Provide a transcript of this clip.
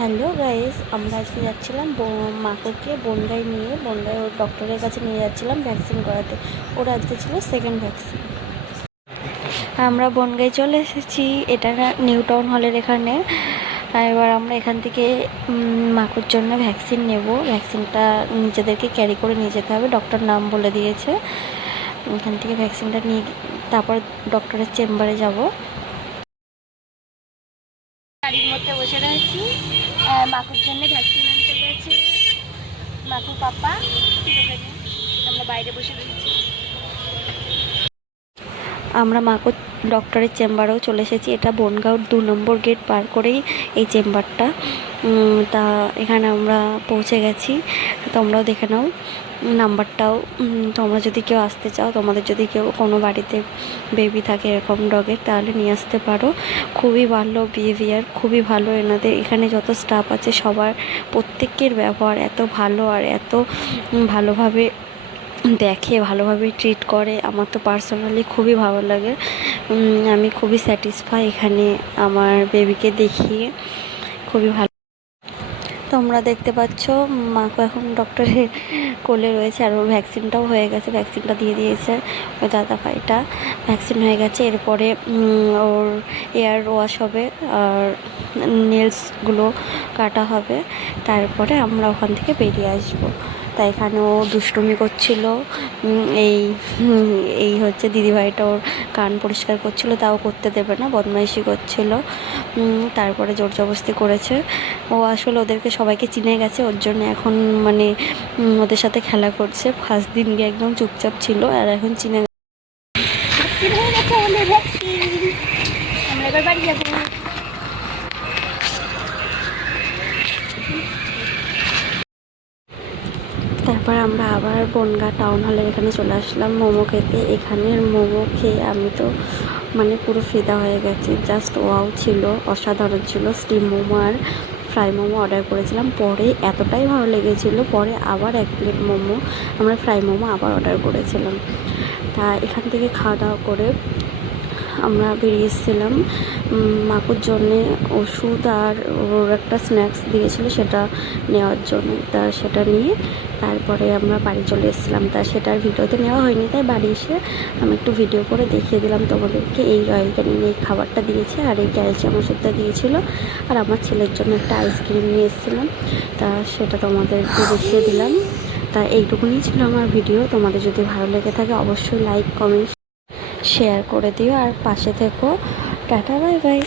Hello guys, আমরা আজকে যাচ্ছিলাম মাকে বনগাঁয় বনগাঁয় ওর ডক্টরের কাছে নিয়ে যাচ্ছিলাম ভ্যাকসিন করাতে। ওর আজকে ছিল সেকেন্ড ভ্যাকসিন। আমরা বনগাঁয় চলে এসেছি, এটা নিউ টাউন হলের এখানে। এবার আমরা এখান থেকে মাকুর জন্য ভ্যাকসিন নেব। ভ্যাকসিনটা নিজেদেরকে ক্যারি করে নিয়ে যেতে হবে, ডক্টর নাম বলে দিয়েছে। এখান থেকে ভ্যাকসিনটা নিয়ে তারপর ডক্টরের চেম্বারে যাব। গাড়ির মধ্যে বসে রয়েছি, মাকুর জন্য ভ্যাকসিন আনতে গেছি। মাকুর পাপা আমরা বাইরে বসে রয়েছি। আমরা মাকুর ডক্টরের চেম্বারেও চলে এসেছি। এটা বনগাঁও 2 নম্বর গেট পার করেই এই চেম্বারটা। তা এখানে আমরা পৌঁছে গেছি, তোমরাও দেখে নাও নাম্বারটাও। তোমরা যদি কেউ আসতে চাও, তোমাদের যদি কেউ কোনো বাড়িতে বেবি থাকে এরকম ডগের, তাহলে নিয়ে আসতে পারো। খুবই ভালো বিহেভিয়ার, খুবই ভালো এনাদের। এখানে যত স্টাফ আছে সবার প্রত্যেকের ব্যবহার এত ভালো আর এত ভালোভাবে দেখে, ভালোভাবে ট্রিট করে। আমার তো পার্সোনালি খুবই ভালো লাগে। আমি খুবই স্যাটিসফাই এখানে আমার বেবিকে দেখিয়ে, খুবই ভালো। তোমরা দেখতে পাচ্ছ মাকে এখন ডক্টরের কোলে রয়েছে, আর ওর ভ্যাকসিনটাও হয়ে গেছে, ভ্যাকসিনটা দিয়ে দিয়েছে ওই দাদা ভাইটা। ভ্যাকসিন হয়ে গেছে, এরপরে ওর এয়ার ওয়াশ হবে আর নেলসগুলো কাটা হবে। তারপরে আমরা ওখান থেকে বেরিয়ে আসবো। তাই এখানে ও দুষ্টুমি করছিল। এই এই হচ্ছে দিদিভাইটা ওর কান পরিষ্কার করছিল, তাও করতে দেবে না, বদমাইশি করছিল। তারপরে জোর জবরদস্তি করেছে। ও আসলে ওদেরকে সবাইকে চিনে গেছে, ওর জন্য এখন মানে ওদের সাথে খেলা করছে। ফার্স্ট দিন গিয়ে একদম চুপচাপ ছিল, আর এখন চিনে গেছে। আমরা এবার বাড়ি যাবো। তারপর আমরা আবার বনগাঁ টাউন হলের এখানে চলে আসলাম মোমো খেতে। এখানের মোমো খেয়ে আমি তো মানে পুরো ফিদা হয়ে গেছি। জাস্ট ওয়াও ছিল, অসাধারণ ছিল। স্টিম মোমো আর ফ্রাই মোমো অর্ডার করেছিলাম, পরে এতটাই ভালো লেগেছিলো, পরে আবার 1 প্লেট মোমো, আমরা ফ্রাই মোমো আবার অর্ডার করেছিলাম। তা এখান থেকে খাওয়া দাওয়া করে আমরা বেরিয়ে এসেছিলাম মাকুর জন্যে ওষুধ আর ওর একটা স্ন্যাক্স দিয়েছিলো সেটা নেওয়ার জন্য। তা সেটা নিয়ে তারপরে আমরা বাড়ি চলে এসেছিলাম। তা সেটার ভিডিওতে নেওয়া হয়নি, তাই বাড়ি এসে আমি একটু ভিডিও করে দেখিয়ে দিলাম তোমাদেরকে। এই রয়্যাল ক্যানিং এই খাবারটা দিয়েছে, আর এই ক্যালসিয়াম ওষুধটা দিয়েছিল, আর আমার ছেলের জন্য একটা আইসক্রিম নিয়ে এসেছিলাম। তা সেটা তোমাদেরকে দেখিয়ে দিলাম। তা এইটুকুনি ছিল আমার ভিডিও। তোমাদের যদি ভালো লেগে থাকে অবশ্যই লাইক কমেন্ট শেয়ার করে দিও, আর পাশে থেকো। Tata, bye bye.